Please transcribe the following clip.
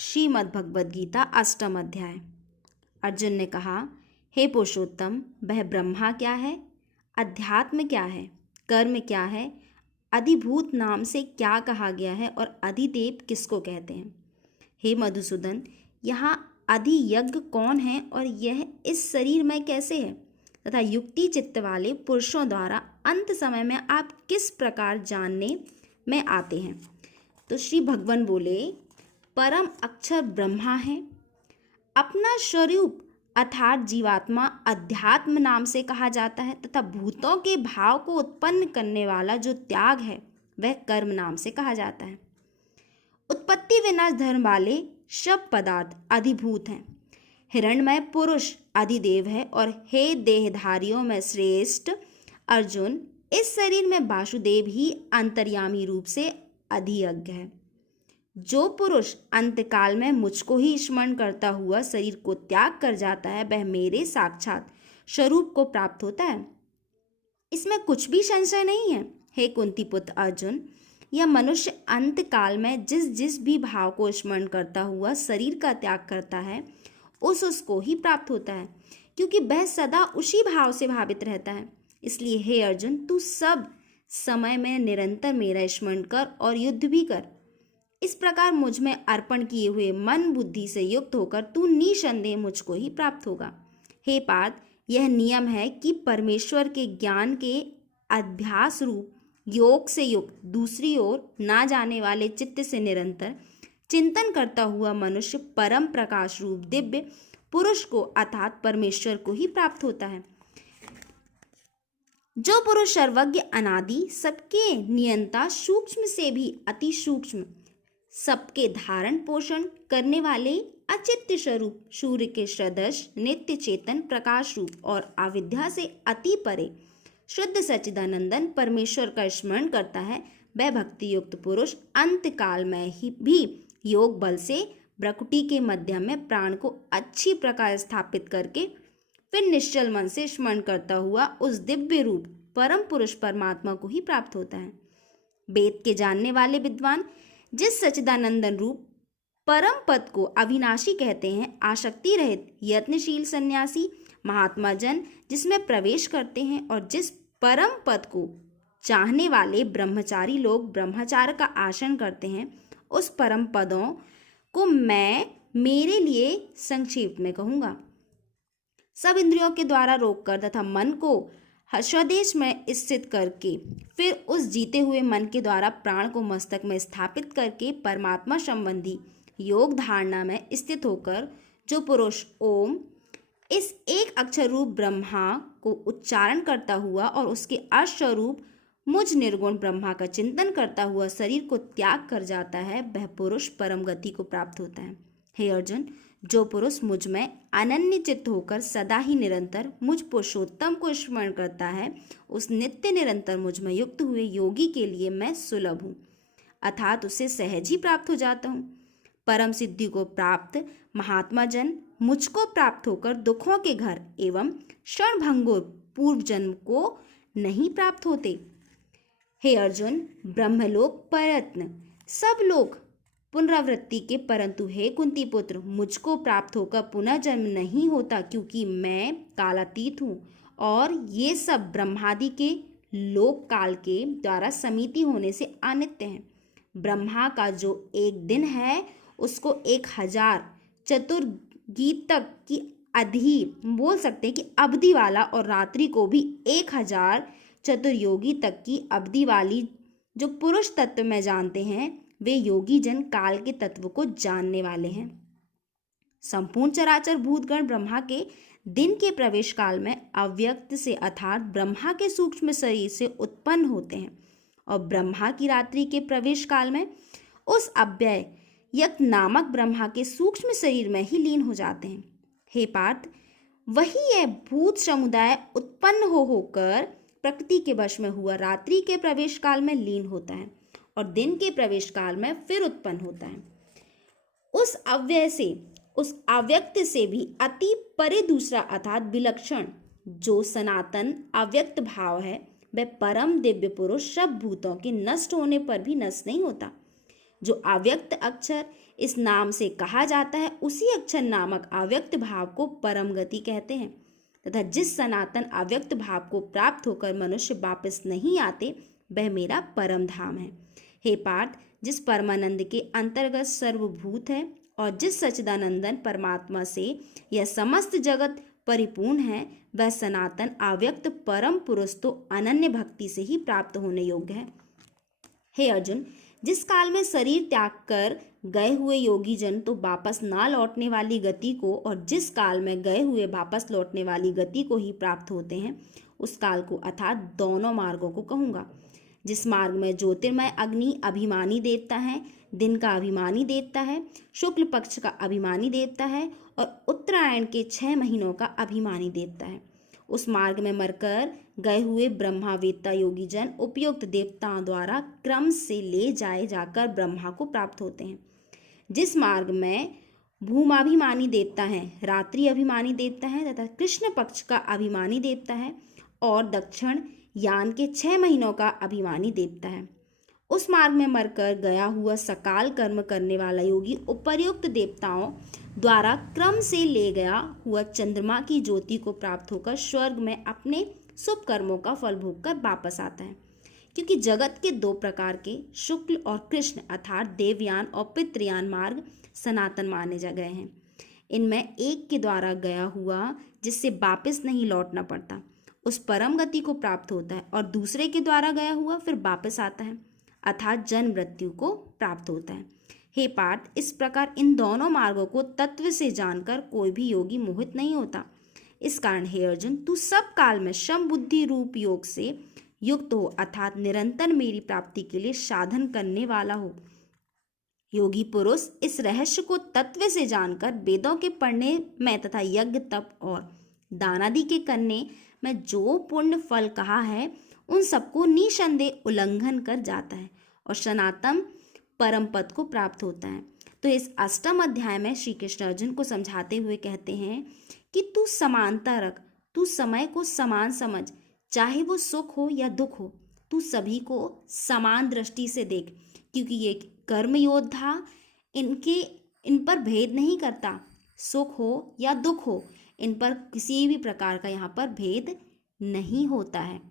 श्रीमद् भगवद गीता अष्टम अध्याय। अर्जुन ने कहा, हे पुरुषोत्तम, वह ब्रह्मा क्या है, अध्यात्म क्या है, कर्म क्या है, अधिभूत नाम से क्या कहा गया है और अधिदेव किसको कहते हैं। हे मधुसूदन, यहाँ अधियज्ञ कौन है और यह इस शरीर में कैसे है, तथा युक्ति चित्त वाले पुरुषों द्वारा अंत समय में आप किस प्रकार जानने में आते हैं। तो श्री भगवान बोले, परम अक्षर ब्रह्मा है। अपना स्वरूप अर्थात जीवात्मा अध्यात्म नाम से कहा जाता है तथा भूतों के भाव को उत्पन्न करने वाला जो त्याग है वह कर्म नाम से कहा जाता है। उत्पत्ति विनाश धर्म वाले सब पदार्थ अधिभूत हैं। हिरण्मय पुरुष अधिदेव है। और हे देहधारियों में श्रेष्ठ अर्जुन, इस शरीर में वासुदेव ही अंतर्यामी रूप से अधियज्ञ है। जो पुरुष अंतकाल में मुझको ही स्मरण करता हुआ शरीर को त्याग कर जाता है वह मेरे साक्षात स्वरूप को प्राप्त होता है। इसमें कुछ भी संशय नहीं है। हे कुंती पुत्र अर्जुन, यह मनुष्य अंतकाल में जिस जिस भी भाव को स्मरण करता हुआ शरीर का त्याग करता है उसको ही प्राप्त होता है, क्योंकि वह सदा उसी भाव से भावित रहता है। इसलिए हे अर्जुन, तू सब समय में निरंतर मेरा स्मरण कर और युद्ध भी कर। इस प्रकार मुझ में अर्पण किए हुए मन बुद्धि से युक्त होकर तू निसंदेह मुझको ही प्राप्त होगा। हे पार्थ, यह नियम है कि परमेश्वर के ज्ञान के अभ्यास रूप योग से युक्त दूसरी ओर ना जाने वाले चित्त से निरंतर चिंतन करता हुआ मनुष्य परम प्रकाश रूप दिव्य पुरुष को अर्थात परमेश्वर को ही प्राप्त होता है। जो पुरुष सर्वज्ञ अनादि सबके नियंता सूक्ष्म से भी अति सूक्ष्म सबके धारण पोषण करने वाले अचित्य स्वरूप सूर्य के सदृश नित्य चेतन प्रकाश रूप और अविद्या से अति परे शुद्ध सच्चिदानंदन परमेश्वर का स्मरण करता है, वह भक्ति युक्त पुरुष अंत काल में ही भी योग बल से भ्रकुटी के मध्य में प्राण को अच्छी प्रकार स्थापित करके फिर निश्चल मन से स्मरण करता हुआ उस दिव्य रूप परम पुरुष परमात्मा को ही प्राप्त होता है। वेद के जानने वाले विद्वान जिस सच्चिदानंदन रूप परम पद को अविनाशी कहते हैं, आसक्ति रहित यत्नशील सन्यासी महात्मा जन जिसमें प्रवेश करते हैं और जिस परम पद को चाहने वाले ब्रह्मचारी लोग ब्रह्मचार्य का आसन करते हैं, उस परम पदों को मैं मेरे लिए संक्षेप में कहूँगा। सब इंद्रियों के द्वारा रोककर तथा मन को स्वदेश में स्थित करके फिर उस जीते हुए मन के द्वारा प्राण को मस्तक में स्थापित करके परमात्मा संबंधी योग धारणा में स्थित होकर जो पुरुष ओम इस एक अक्षर रूप ब्रह्मा को उच्चारण करता हुआ और उसके अर्शस्वरूप मुझ निर्गुण ब्रह्मा का चिंतन करता हुआ शरीर को त्याग कर जाता है, वह पुरुष परम गति को प्राप्त होता है। हे अर्जुन, जो पुरुष मुझ में अनन्य चित्त होकर सदा ही निरंतर मुझ पुरुषोत्तम को स्मरण करता है, उस नित्य निरंतर मुझ में युक्त हुए योगी के लिए मैं सुलभ हूँ, अर्थात उसे सहज ही प्राप्त हो जाता हूँ। परम सिद्धि को प्राप्त महात्मा जन मुझको प्राप्त होकर दुखों के घर एवं क्षणभंगुर पूर्व जन्म को नहीं प्राप्त होते। हे अर्जुन, ब्रह्मलोक प्रयत्न सब लोग पुनरावृत्ति के, परंतु हे कुंती पुत्र, मुझको प्राप्त होकर पुनः जन्म नहीं होता, क्योंकि मैं कालातीत हूँ और ये सब ब्रह्मादि के लोक काल के द्वारा समिति होने से अनित्य हैं। ब्रह्मा का जो एक दिन है उसको 1000 चतुर्गीत तक की अधि बोल सकते हैं कि अवधि वाला, और रात्रि को भी 1000 चतुर्योगी तक की अवधि वाली जो पुरुष तत्व में जानते हैं वे योगी जन काल के तत्व को जानने वाले हैं। संपूर्ण चराचर भूतगण ब्रह्मा के दिन के प्रवेश काल में अव्यक्त से अर्थात ब्रह्मा के सूक्ष्म शरीर से उत्पन्न होते हैं और ब्रह्मा की रात्रि के प्रवेश काल में उस अव्यय यज्ञ नामक ब्रह्मा के सूक्ष्म शरीर में ही लीन हो जाते हैं। हे पार्थ, वही यह भूत समुदाय उत्पन्न होकर प्रकृति के वश में हुआ रात्रि के प्रवेश काल में लीन होता है और दिन के प्रवेश काल में फिर उत्पन्न होता है। उस अव्यय से, उस अव्यक्त से भी अति परे दूसरा अर्थात विलक्षण जो सनातन अव्यक्त भाव है, वह परम दिव्य पुरुष सब भूतों के नष्ट होने पर भी नष्ट नहीं होता। जो अव्यक्त अक्षर इस नाम से कहा जाता है उसी अक्षर नामक अव्यक्त भाव को परम गति कहते हैं तथा जिस सनातन अव्यक्त भाव को प्राप्त होकर मनुष्य वापस नहीं आते वह मेरा परम धाम है। हे पार्थ, जिस परमानंद के अंतर्गत सर्वभूत है और जिस सच्चिदानंदन परमात्मा से यह समस्त जगत परिपूर्ण है वह सनातन अव्यक्त परम पुरुष तो अनन्य भक्ति से ही प्राप्त होने योग्य है। हे अर्जुन, जिस काल में शरीर त्याग कर गए हुए योगी जन तो वापस ना लौटने वाली गति को और जिस काल में गए हुए वापस लौटने वाली गति को ही प्राप्त होते हैं उस काल को अर्थात दोनों मार्गों को कहूँगा। जिस मार्ग में ज्योतिर्मय अग्नि अभिमानी देवता है, दिन का अभिमानी देवता है, शुक्ल पक्ष का अभिमानी देवता है और उत्तरायण के 6 महीनों का अभिमानी देवता है, उस मार्ग में मरकर गए हुए ब्रह्मावेत्ता योगी जन उपयुक्त देवताओं द्वारा क्रम से ले जाए जाकर ब्रह्मा को प्राप्त होते हैं। जिस मार्ग में भूमाभिमानी देवता है, रात्रि अभिमानी देवता है तथा कृष्ण पक्ष का अभिमानी देवता है और दक्षिण यान के 6 महीनों का अभिमानी देवता है, उस मार्ग में मरकर गया हुआ सकाल कर्म करने वाला योगी उपर्युक्त देवताओं द्वारा क्रम से ले गया हुआ चंद्रमा की ज्योति को प्राप्त होकर स्वर्ग में अपने शुभ कर्मों का फल भोग कर वापस आता है। क्योंकि जगत के 2 प्रकार के शुक्ल और कृष्ण अर्थात देवयान और पितृयान मार्ग सनातन माने जा गए हैं। इनमें एक के द्वारा गया हुआ जिससे वापस नहीं लौटना पड़ता उस परम गति को प्राप्त होता है और दूसरे के द्वारा गया हुआ फिर वापस आता है अर्थात जन्म मृत्यु को प्राप्त होता है। हे पार्थ, इस प्रकार इन दोनों मार्गों को तत्व से जानकर कोई भी योगी मोहित नहीं होता। इस कारण हे अर्जुन, तू सब काल में शम बुद्धि रूप योग से युक्त हो अर्थात निरंतर मेरी प्राप्ति के लिए साधन करने वाला हो। योगी पुरुष इस रहस्य को तत्व से जानकर वेदों के पढ़ने में तथा यज्ञ तप और दान आदि के करने में जो पुण्य फल कहा है उन सबको निसंदेह उल्लंघन कर जाता है और सनातन परम पद को प्राप्त होता है। तो इस 8वें अध्याय में श्री कृष्ण अर्जुन को समझाते हुए कहते हैं कि तू समानता रख, तू समय को समान समझ, चाहे वो सुख हो या दुख हो, तू सभी को समान दृष्टि से देख, क्योंकि ये कर्म योद्धा इन पर भेद नहीं करता। सुख हो या दुख हो, इन पर किसी भी प्रकार का यहाँ पर भेद नहीं होता है।